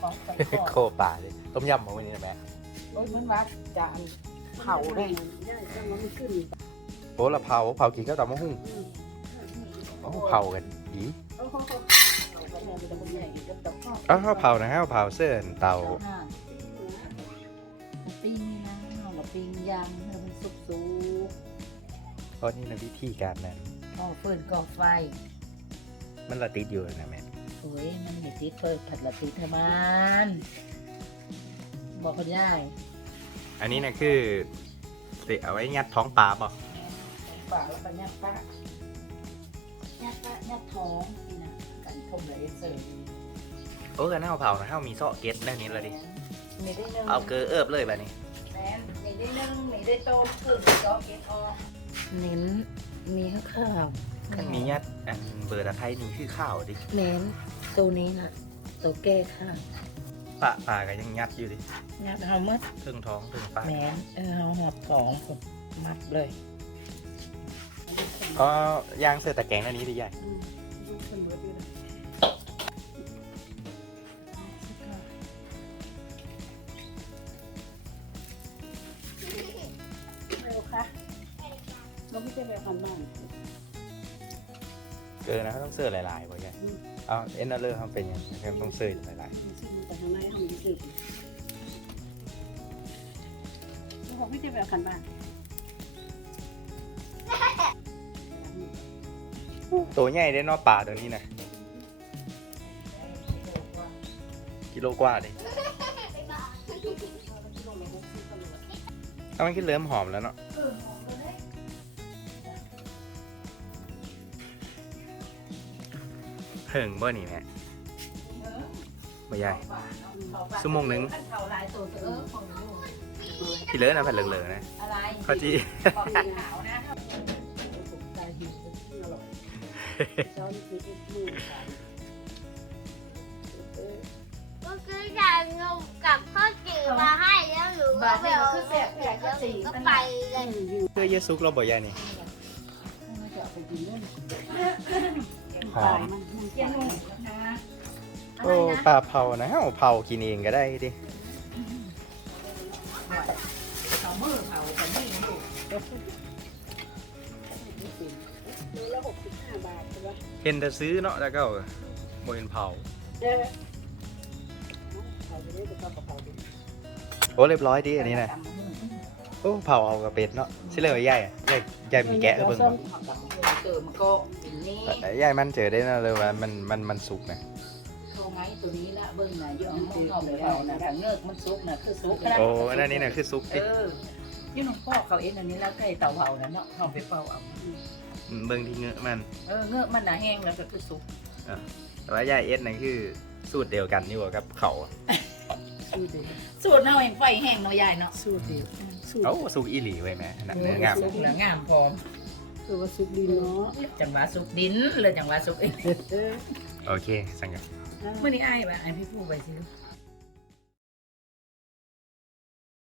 ของใส่ก่อนโคป่าเลยต้มยำมาวันนี้นะแม่โอ้ยมันว่าจะเผาได้ได้จังว่ามันขึ้นโอ้ละเผาเผากี่ก็ตำมะฮุ่งโอ้เผากันดีโอ้โหเอาไปเนี่ยมันจะมันใหญ่อยู่จะตกข้ออ้าวเผานะฮะเผาเส้นเตาห้าปิ้งนะเอามาปิ้งยางให้มันสุกสุกเพราะนี่นะวิธีการนั้นก่อฟืนก่อไฟมันละติดอยู่นะแม่ โอ้ยมันมีติดเปิดผัดละติดให้มันบอกคุณยายอันนี้นะคือเตะเอาไว้ยัดท้องปลาเปล่ะฝากแล้วก็ยัดปะยัดปะยัดท้องนี่นะกันทมเลยเสริมโอ้กันเอาเผานะเฮามีซอกเก็ตแน่นี้ละดิมีได้นึ่งเอาเกลือเอิบเลยแบบนี้แมนมีได้นึ่งมีได้ต้มคือก็เก็บออกเน้นมีข้าว คันมียัดอันเบอร์ตะไคร้นี่คือข้าวดิเน้นตัวนี้นะตัวแก้ข้าวปลาปลาก็ยังยัดอยู่ดิงัดเอามัดเทิงท้องเทิงปลาแมนเออเอาหอดของผมมัดเลยก็ย่างเสื้อตะแกรงอันนี้ดิใหญ่ดูคนเบิดอยู่นะเร็วค่ะเราไม่ใช่แบบพัน บ้านเกินนะต้องเสื้อหลายๆบ่ใหญ่เอาเอ็นเนอร์เลอร์ทำเป็นยังไงต้องเสื้อหลายมันซึ่งมันแต่ข้างในทำดีสุดเราบอกไม่ใช่แบบพันบ้านๆตัวใหญ่ได้เนอปลาตัวนี้นะกิโลกว่าดิถ้ามันขึ้นเริ่มหอมแล้วเนาะ เพิ่งบ่นี่แม่บ่ใหญ่ชั่วโมงหนึ่งเขาลายตัวเออของหนูพี่เลิศนะแผ่นเหลืองๆนะอะไรข้าวจีของขาวนะผมตายหิวจะอร่อยเช้านี้คือที่มือค่ะเออก็คือจ่ายเงินกับข้าวจี่มาให้แล้วหนูก็ไปเอาเงินแล้วก็ไปเลยเสื้อเยซุกเราบ่ใหญ่นี่ไม่จะเอาไปกินด้วย หอมมันมันเกี๊ยวแก่หนูนะคะโอ้ปลาเผานะเฮาเผากินเองก็ได้ดิเขามือเขาแต่นี่นะลูกดูละหกสิบห้าบาทใช่ไหมเห็นแต่ซื้อเนาะแล้วก็บ่เห็นเผาเออเอาไปได้ไปเข้ากระเป๋าดิโอ้เรียบร้อยดิอันนี้นะ โอ้เผาเอากับเป็ดเนาะสิเลยว่าใหญ่อะใหญ่ใหญ่มีแกะให้เบิ่งบ่เจอมันก็อย่างนี้แต่ใหญ่มันเจอได้นะเลยว่ามันมันมันสุกนะเขาไงตัวนี้ละเบิ่งน่ะเยอะมองเขาไปเขาน่ะถ้าเงือกมันซุกน่ะคือซุกโอ้อันนั้นนี่น่ะคือสุกเอดิอยี่น้องพ่อเขาเองอันนี้แล้วใกล้เตาเผานั่นเนาะเขาไปเผาเอาเบิ่งที่เงื้อมันเออเงือกมันน่ะแห้งแล้วก็คือซุกแต่ว่าใหญ่เอสนั่นคือสูตรเดียวกันอยู่กับเขาอะสูตรเดียวสูตรเฮาเองไฟแห้งเนาะยายเนาะสูตรเดียว สูตรเอ้าสุกอีหลีไว้แม่นั่นเนื้องามสุกเนื้องามพร้อมคือว่าสุกดีเนาะจังหวะสุกดินเลยจังหวะสุกเองเออโอเคสั่งกัน เมื่อนี้ไอ้ายไปไอ้ายพี่ผู้ไปซื้อ